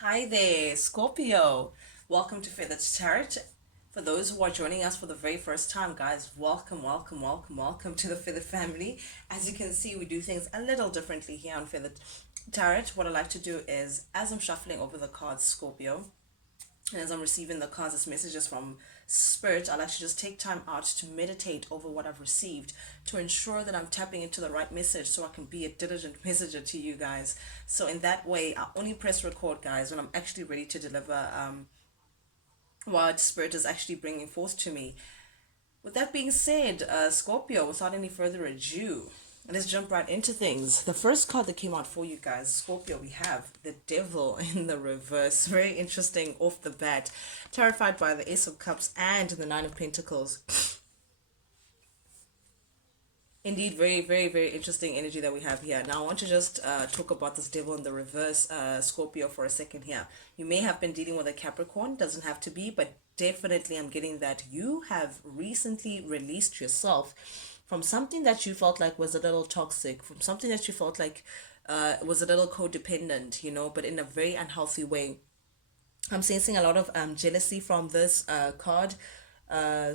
Hi there, Scorpio. Welcome to Feathered Tarot. For those who are joining us for the very first time, guys, welcome, welcome, welcome, welcome to the Feathered family. As you can see, we do things a little differently here on Feathered Tarot. What I like to do is, as I'm shuffling over the cards, Scorpio, and as I'm receiving the cards as messages from Spirit, I'll actually just take time out to meditate over what I've received to ensure that I'm tapping into the right message so I can be a diligent messenger to you guys. So, in that way, I only press record, guys, when I'm actually ready to deliver what Spirit is actually bringing forth to me. With that being said, Scorpio, without any further ado, let's jump right into things. The first card that came out for you guys, Scorpio, we have the Devil in the reverse. Very interesting off the bat. Terrified by the Ace of Cups and the Nine of Pentacles. Indeed, very, very, very interesting energy that we have here. Now, I want to just talk about this Devil in the reverse, Scorpio, for a second here. You may have been dealing with a Capricorn, doesn't have to be, but definitely I'm getting that you have recently released yourself from something that you felt like was a little toxic, from something that you felt like was a little codependent, but in a very unhealthy way. I'm sensing a lot of jealousy from this card,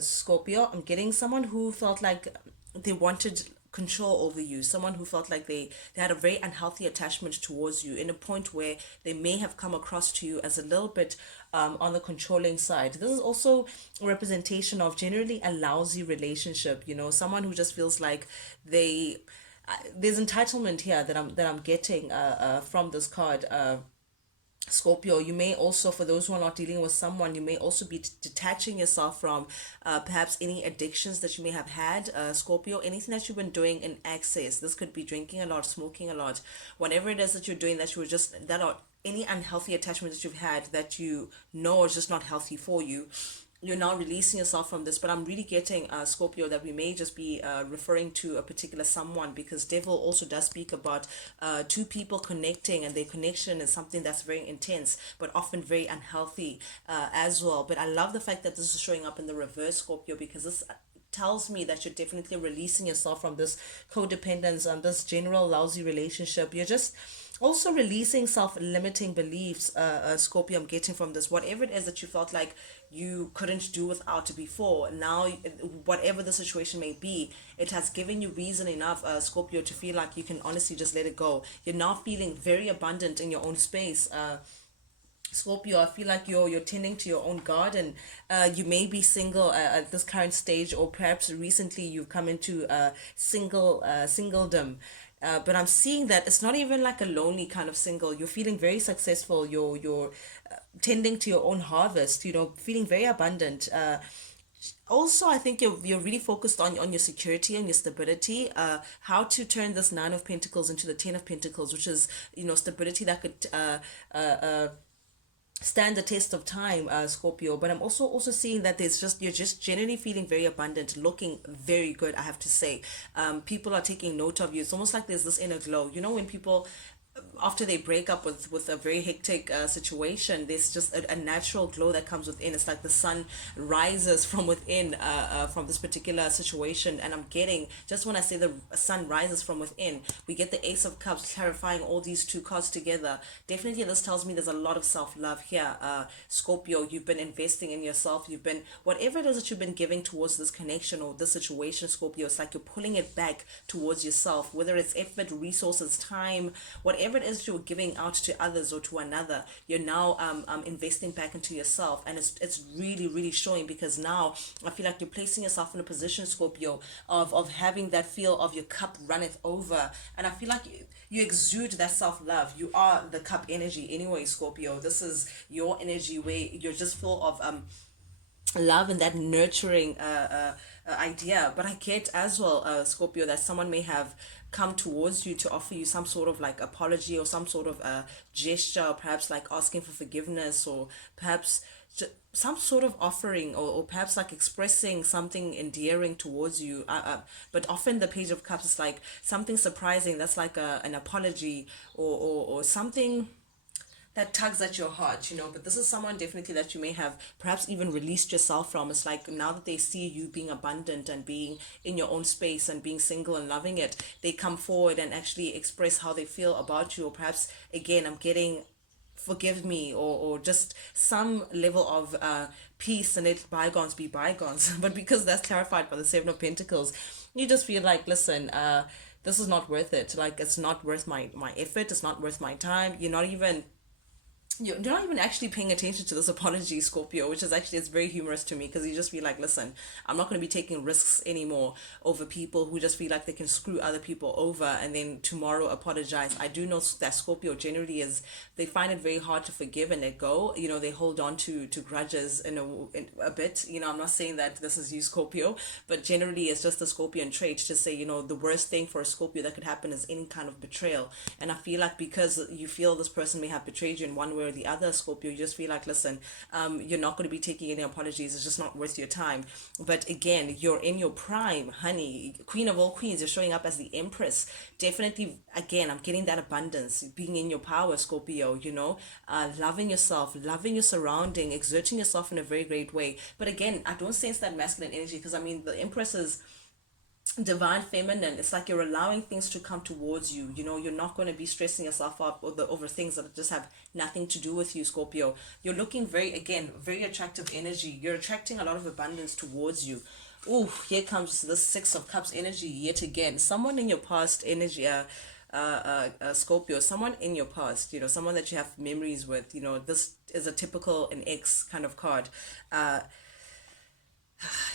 Scorpio. I'm getting someone who felt like they wanted control over you, someone who felt like they had a very unhealthy attachment towards you, in a point where they may have come across to you as a little bit on the controlling side. This is also a representation of generally a lousy relationship, someone who just feels like they there's entitlement here that I'm getting from this card, Scorpio. You may also, for those who are not dealing with someone, you may also be detaching yourself from perhaps any addictions that you may have had, Scorpio. Anything that you've been doing in excess. This could be drinking a lot, smoking a lot, whatever it is that you're doing that you were just, that are any unhealthy attachment that you've had that you know is just not healthy for you. You're now releasing yourself from this, but I'm really getting, Scorpio, that we may just be referring to a particular someone, because Devil also does speak about two people connecting, and their connection is something that's very intense but often very unhealthy as well. But I love the fact that this is showing up in the reverse, Scorpio, because this tells me that you're definitely releasing yourself from this codependence and this general lousy relationship. You're just also releasing self-limiting beliefs, Scorpio. I'm getting from this, whatever it is that you felt like you couldn't do without before, now, whatever the situation may be, it has given you reason enough, Scorpio, to feel like you can honestly just let it go. You're now feeling very abundant in your own space, Scorpio. I feel like you're tending to your own garden. You may be single at this current stage, or perhaps recently you've come into singledom. But I'm seeing that it's not even like a lonely kind of single. You're feeling very successful. You're tending to your own harvest. Feeling very abundant. Also, I think you're really focused on your security and your stability. How to turn this Nine of Pentacles into the Ten of Pentacles, which is stability that could stand the test of time, Scorpio. But I'm also seeing that you're just generally feeling very abundant, looking very good, I have to say. People are taking note of you. It's almost like there's this inner glow, when people, after they break up with a very hectic situation, there's just a natural glow that comes within. It's like the sun rises from within, from this particular situation. And I'm getting, just when I say the sun rises from within, we get the Ace of Cups clarifying all these two cards together. Definitely this tells me there's a lot of self-love here, Scorpio. You've been investing in yourself. You've been, whatever it is that you've been giving towards this connection or this situation, Scorpio, it's like you're pulling it back towards yourself, whether it's effort, resources, time, whatever it is you're giving out to others or to another. You're now investing back into yourself, and it's really, really showing, because now I feel like you're placing yourself in a position, Scorpio, of having that feel of your cup runneth over. And I feel like you exude that self-love. You are the cup energy anyway, Scorpio. This is your energy where you're just full of love and that nurturing idea. But I get as well, Scorpio, that someone may have come towards you to offer you some sort of like apology, or some sort of gesture, or perhaps like asking for forgiveness, or perhaps some sort of offering, or perhaps like expressing something endearing towards you. But often the Page of Cups is like something surprising, that's like an apology, or something that tugs at your heart. But this is someone definitely that you may have perhaps even released yourself from. It's like now that they see you being abundant and being in your own space and being single and loving it, they come forward and actually express how they feel about you. Or perhaps, again, I'm getting forgive me, or just some level of peace and let bygones be bygones. But because that's clarified by the Seven of Pentacles, you just feel like, listen, this is not worth it. Like, it's not worth my effort. It's not worth my time. You're not even actually paying attention to this apology, Scorpio, which is actually, it's very humorous to me, because you just feel like, listen, I'm not going to be taking risks anymore over people who just feel like they can screw other people over and then tomorrow apologize. I do know that Scorpio generally is, they find it very hard to forgive and let go. They hold on to grudges in a bit. I'm not saying that this is you, Scorpio, but generally it's just a Scorpion trait to say, the worst thing for a Scorpio that could happen is any kind of betrayal. And I feel like because you feel this person may have betrayed you in one way or the other, Scorpio, you just feel like, listen, you're not going to be taking any apologies. It's just not worth your time. But again, you're in your prime, honey, queen of all queens. You're showing up as the empress. Definitely, again, I'm getting that abundance, being in your power, Scorpio, loving yourself, loving your surrounding, exerting yourself in a very great way. But again, I don't sense that masculine energy, because I mean, the empress is divine feminine. It's like you're allowing things to come towards you. You're not going to be stressing yourself up over things that just have nothing to do with you, Scorpio. You're looking very attractive energy. You're attracting a lot of abundance towards you. Oh, here comes the Six of Cups energy yet again. Someone in your past energy, Scorpio, someone in your past, someone that you have memories with. This is a typical an ex kind of card.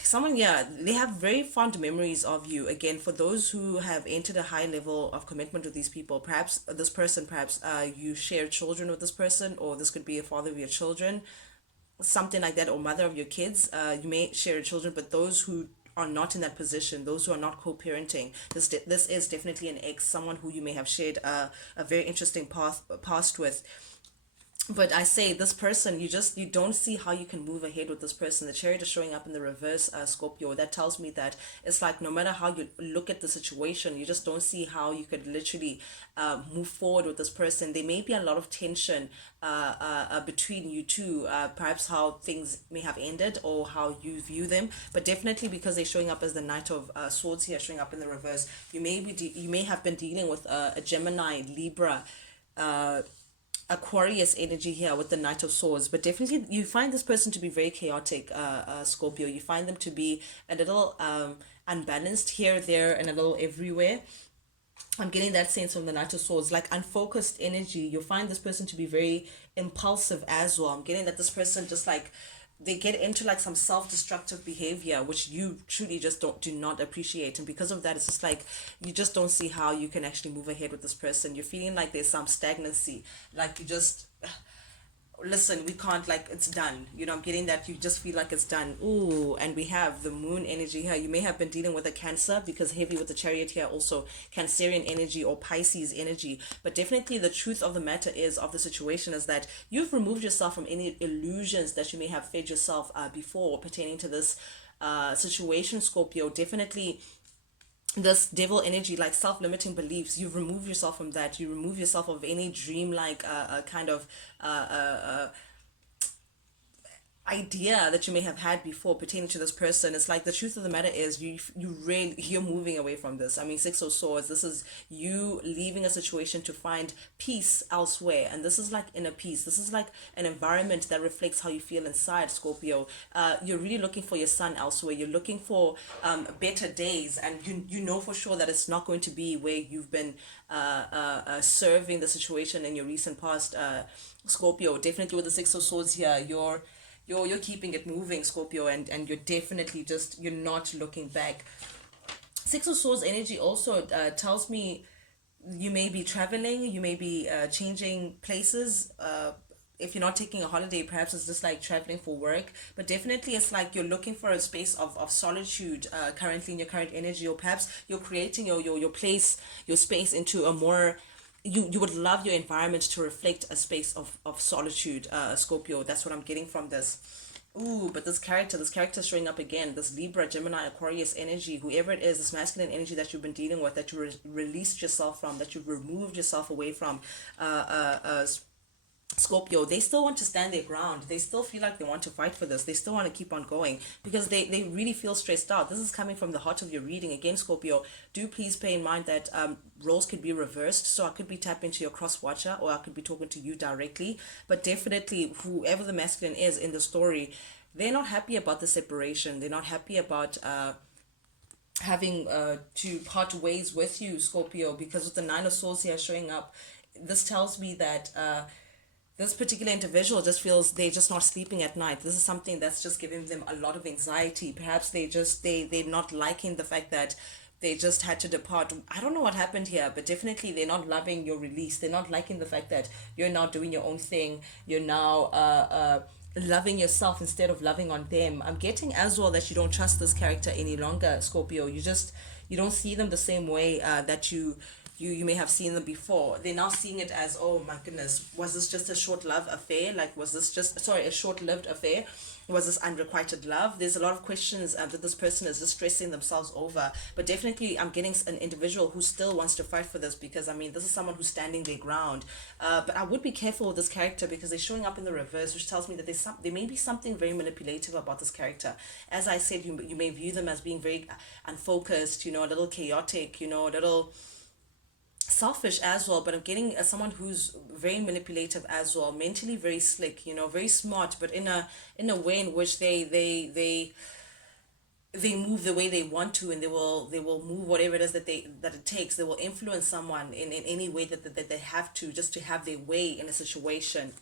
Someone, yeah, they have very fond memories of you. Again, for those who have entered a high level of commitment with these people, perhaps this person, you share children with this person, or this could be a father of your children, something like that, or mother of your kids. You may share children, but those who are not in that position, those who are not co-parenting, this is definitely an ex, someone who you may have shared a very interesting past with. But I say, this person, you don't see how you can move ahead with this person. The Chariot is showing up in the reverse, Scorpio. That tells me that it's like, no matter how you look at the situation, you just don't see how you could literally move forward with this person. There may be a lot of tension between you two, perhaps how things may have ended or how you view them. But definitely, because they're showing up as the Knight of Swords here, showing up in the reverse, you may have been dealing with a Gemini, Libra, Aquarius energy here with the Knight of Swords. But definitely you find this person to be very chaotic, Scorpio. You find them to be a little unbalanced here, there, and a little everywhere. I'm getting that sense from the Knight of Swords, like unfocused energy. You'll find this person to be very impulsive as well. I'm getting that this person just like, they get into like some self-destructive behavior, which you truly just do not appreciate. And because of that, it's just like, you just don't see how you can actually move ahead with this person. You're feeling like there's some stagnancy, like you just, listen, we can't, like, it's done. I'm getting that you just feel like it's done. Ooh, and we have the Moon energy here. You may have been dealing with a Cancer, because heavy with the Chariot here, also Cancerian energy or Pisces energy. But definitely the truth of the matter of the situation is that you've removed yourself from any illusions that you may have fed yourself before pertaining to this situation, Scorpio. Definitely this devil energy, like self-limiting beliefs, you remove yourself from that. You remove yourself of any dream-like kind of idea that you may have had before pertaining to this person. It's like, the truth of the matter is, you're moving away from this. I mean, Six of Swords, this is you leaving a situation to find peace elsewhere, and this is like inner peace. This is like an environment that reflects how you feel inside, Scorpio. You're really looking for your sun elsewhere. You're looking for better days, and you know for sure that it's not going to be where you've been serving the situation in your recent past, Scorpio. Definitely with the Six of Swords here, you're keeping it moving, Scorpio, and you're definitely just, you're not looking back. Six of Swords energy also tells me you may be traveling, you may be changing places. If you're not taking a holiday, perhaps it's just like traveling for work. But definitely it's like you're looking for a space of solitude currently in your current energy, or perhaps you're creating your place, your space into a more, you would love your environment to reflect a space of solitude, Scorpio. That's what I'm getting from this. Ooh, but this character is showing up again. This Libra, Gemini, Aquarius energy, whoever it is, this masculine energy that you've been dealing with, that you released yourself from, that you've removed yourself away from, Scorpio, they still want to stand their ground. They still feel like they want to fight for this. They still want to keep on going because they really feel stressed out. This is coming from the heart of your reading. Again, Scorpio, do please bear in mind that roles could be reversed. So I could be tapping into your cross watcher or I could be talking to you directly. But definitely, whoever the masculine is in the story, they're not happy about the separation. They're not happy about having to part ways with you, Scorpio, because with the Nine of Swords here showing up, this tells me that this particular individual just feels they're just not sleeping at night. This is something that's just giving them a lot of anxiety. Perhaps they're not liking the fact that they just had to depart. I don't know what happened here, but definitely they're not loving your release. They're not liking the fact that you're now doing your own thing. You're now loving yourself instead of loving on them. I'm getting as well that you don't trust this character any longer, Scorpio. You don't see them the same way that you may have seen them before. They're now seeing it as, oh my goodness, was this just a short love affair? Like, was this just, sorry, a short-lived affair? Was this unrequited love? There's a lot of questions that this person is just stressing themselves over. But definitely, I'm getting an individual who still wants to fight for this because, I mean, this is someone who's standing their ground. But I would be careful with this character because they're showing up in the reverse, which tells me that there may be something very manipulative about this character. As I said, you may view them as being very unfocused, a little chaotic, a little selfish as well, but I'm getting someone who's very manipulative as well, mentally very slick, very smart, but in a way in which they move the way they want to, and they will move whatever it is that it takes. They will influence someone in any way that they have to, just to have their way in a situation.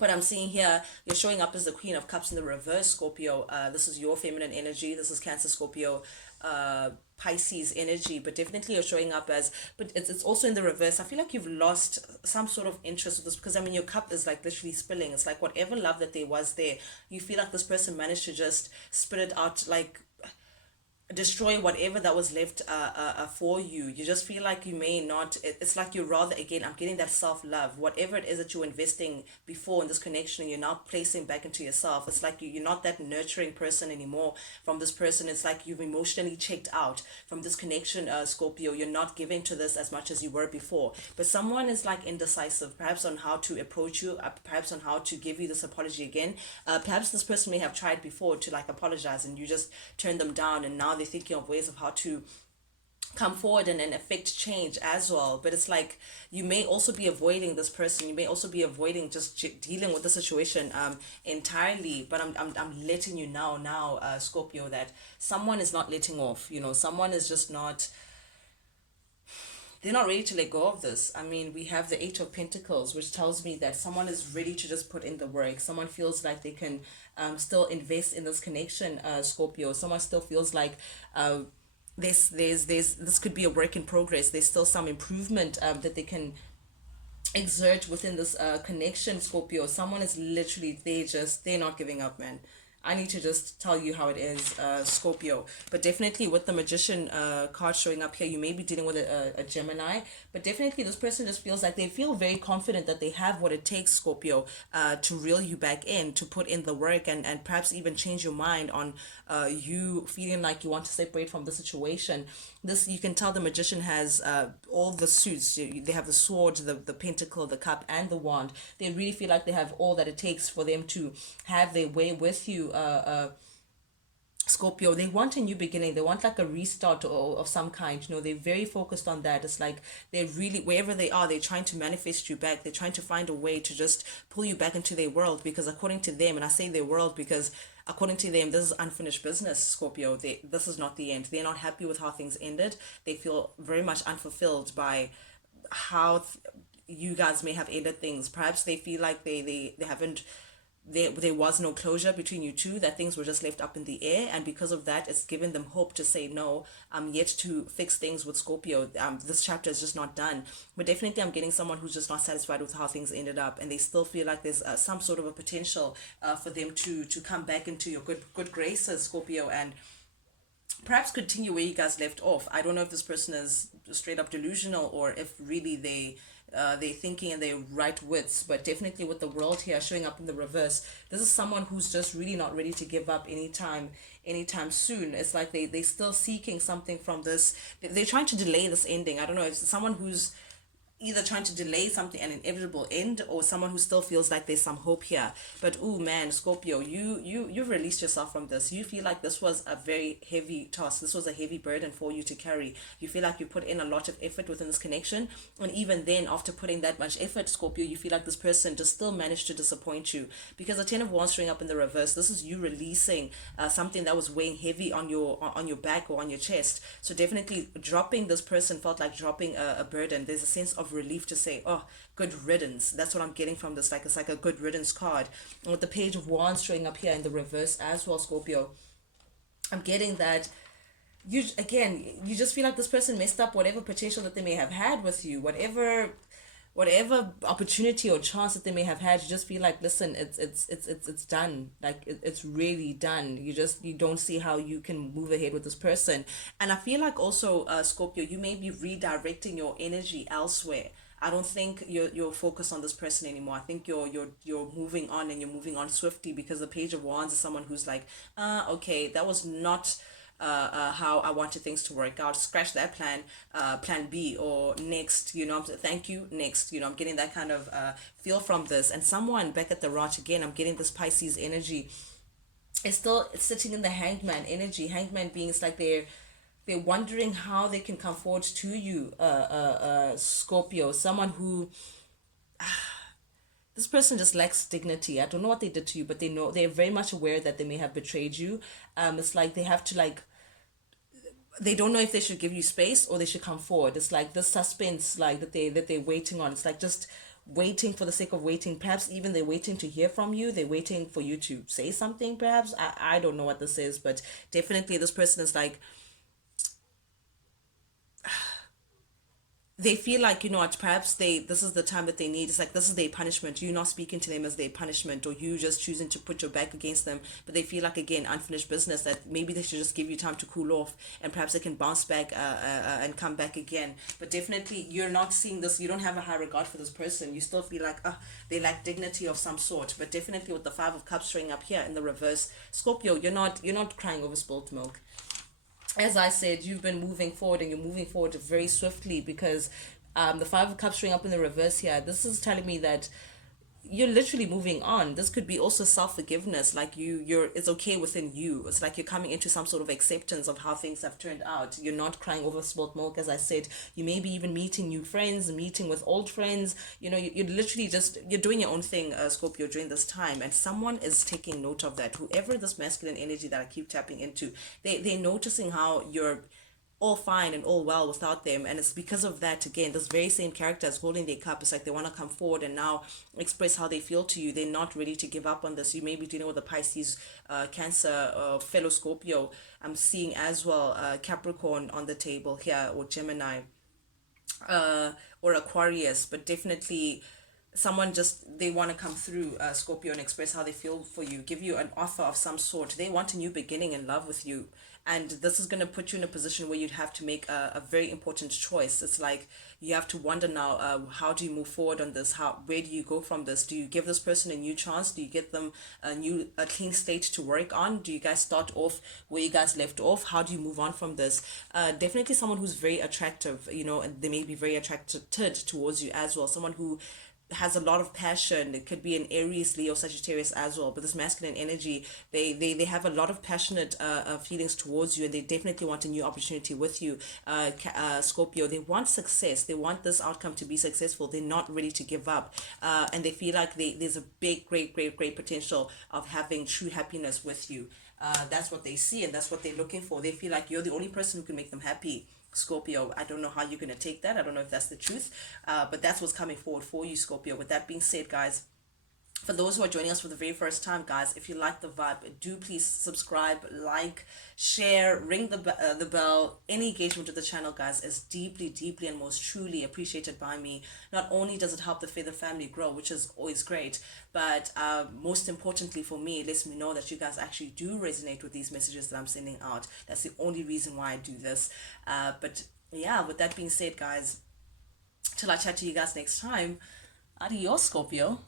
But I'm seeing here, you're showing up as the Queen of Cups in the reverse, Scorpio. This is your feminine energy. This is Cancer, Scorpio, Pisces energy. But definitely you're showing up as, but it's also in the reverse. I feel like you've lost some sort of interest with this because, I mean, your cup is like literally spilling. It's like whatever love that there was there, you feel like this person managed to just spit it out, like destroy whatever that was left for you. You just feel like you may not, it's like you rather, again, I'm getting that self-love, whatever it is that you were investing before in this connection, you're now placing back into yourself. It's like you're not that nurturing person anymore from this person. It's like you've emotionally checked out from this connection, Scorpio. You're not giving to this as much as you were before, but someone is like indecisive, perhaps on how to approach you, perhaps on how to give you this apology again. Perhaps this person may have tried before to like apologize and you just turned them down, and now they're thinking of ways of how to come forward and affect change as well. But it's like you may also be avoiding this person. You may also be avoiding just dealing with the situation entirely. But I'm letting you know now, Scorpio, that someone is not letting off. Someone is just not, they're not ready to let go of this. I mean, we have the Eight of Pentacles, which tells me that someone is ready to just put in the work. Someone feels like they can still invest in this connection, Scorpio. Someone still feels like this could be a work in progress. There's still some improvement that they can exert within this connection, Scorpio. Someone is literally, they're not giving up, man. I need to just tell you how it is, Scorpio. But definitely with the Magician card showing up here, you may be dealing with a Gemini. But definitely this person just feels like they feel very confident that they have what it takes, Scorpio, to reel you back in, to put in the work, and perhaps even change your mind on you feeling like you want to separate from the situation. This, you can tell the Magician has all the suits. They have the sword, the pentacle, the cup, and the wand. They really feel like they have all that it takes for them to have their way with you, Scorpio. They want a new beginning. They want like a restart of some kind. They're very focused on that. It's like they're really, wherever they are, they're trying to manifest you back. They're trying to find a way to just pull you back into their world, because according to them, and I say their world because according to them, this is unfinished business, Scorpio. This is not the end. They're not happy with how things ended. They feel very much unfulfilled by how you guys may have ended things. Perhaps they feel like they haven't, there was no closure between you two, that things were just left up in the air, and because of that, it's given them hope to say, no, I'm yet to fix things with Scorpio. This chapter is just not done. But definitely I'm getting someone who's just not satisfied with how things ended up, and they still feel like there's some sort of a potential for them to come back into your good graces, Scorpio, and perhaps continue where you guys left off. I don't know if this person is straight up delusional or if really they're thinking in their right wits, but definitely with the world here showing up in the reverse, this is someone who's just really not ready to give up anytime soon. It's like they're still seeking something from this. They're trying to delay this ending. I don't know, it's someone who's either trying to delay something, an inevitable end, or someone who still feels like there's some hope here. But oh man, Scorpio, you've released yourself from this. You feel like this was a very heavy task. This was a heavy burden for you to carry. You feel like you put in a lot of effort within this connection, and even then, after putting that much effort, Scorpio, you feel like this person just still managed to disappoint you, because the Ten of Wands showing up in the reverse. This is you releasing something that was weighing heavy on your back or on your chest. So definitely dropping this person felt like dropping a burden. There's a sense of relief to say, oh, good riddance. That's what I'm getting from this. Like, it's like a good riddance card. And with the Page of Wands showing up here in the reverse as well, Scorpio, I'm getting that you just feel like this person messed up whatever potential that they may have had with you, whatever opportunity or chance that they may have had. You just feel like, listen, it's done. Like, it's really done. You don't see how you can move ahead with this person. And I feel like also, Scorpio, you may be redirecting your energy elsewhere. I don't think you're focused on this person anymore. I think you're moving on, and you're moving on swiftly, because the Page of Wands is someone who's like, okay, that was not how I wanted things to work out. Scratch that plan, plan B, or next, thank you, next. I'm getting that kind of feel from this. And someone back at the Rot again, I'm getting this Pisces energy. It's sitting in the Hangman energy. Hangman being, it's like they're wondering how they can come forward to you, Scorpio. Someone who, this person just lacks dignity. I don't know what they did to you, but they're very much aware that they may have betrayed you. It's like they have to, like, they don't know if they should give you space or they should come forward. It's like this suspense, like that they're waiting on. It's like just waiting for the sake of waiting. Perhaps even they're waiting to hear from you. They're waiting for you to say something. Perhaps I don't know what this is, but definitely this person is like, they feel like, what, perhaps this is the time that they need. It's like this is their punishment. You're not speaking to them as their punishment, or you just choosing to put your back against them. But they feel like, again, unfinished business, that maybe they should just give you time to cool off, and perhaps they can bounce back and come back again. But definitely you're not seeing this. You don't have a high regard for this person. You still feel like they lack dignity of some sort. But definitely with the Five of Cups showing up here in the reverse, Scorpio, you're not crying over spilt milk. As I said, you've been moving forward, and you're moving forward very swiftly, because the Five of Cups showing up in the reverse here, this is telling me that you're literally moving on. This could be also self-forgiveness, like it's okay within you. It's like you're coming into some sort of acceptance of how things have turned out. You're not crying over spilt milk. As I said, you may be even meeting new friends, meeting with old friends. You're literally you're doing your own thing, Scorpio, during this time, and someone is taking note of that. Whoever this masculine energy that I keep tapping into, they're noticing how you're all fine and all well without them. And it's because of that, again, this very same character is holding their cup. It's like they want to come forward and now express how they feel to you. They're not ready to give up on this. You may be dealing with a Pisces, Cancer, fellow Scorpio. I'm seeing as well Capricorn on the table here, or Gemini, or Aquarius. But definitely someone they want to come through, Scorpio, and express how they feel for you, give you an offer of some sort. They want a new beginning in love with you, and this is going to put you in a position where you'd have to make a very important choice. It's like you have to wonder now, how do you move forward on this? Where do you go from this? Do you give this person a new chance? Do you get them a clean slate to work on? Do you guys start off where you guys left off? How do you move on from this? Definitely someone who's very attractive, and they may be very attracted towards you as well. Someone who has a lot of passion. It could be an Aries, Leo, Sagittarius as well. But this masculine energy, they have a lot of passionate feelings towards you, and they definitely want a new opportunity with you, Scorpio. They want success. They want this outcome to be successful. They're not ready to give up, and they feel like there's a big, great potential of having true happiness with you. That's what they see, and that's what they're looking for. They feel like you're the only person who can make them happy, Scorpio. I don't know how you're going to take that. I don't know if that's the truth, but that's what's coming forward for you, Scorpio. With that being said, guys, for those who are joining us for the very first time, guys, if you like the vibe, do please subscribe, like, share, ring the bell. Any engagement with the channel, guys, is deeply and most truly appreciated by me. Not only does it help the Feather family grow, which is always great, but most importantly for me, it lets me know that you guys actually do resonate with these messages that I'm sending out. That's the only reason why I do this. But yeah, with that being said, guys, till I chat to you guys next time, adios, Scorpio.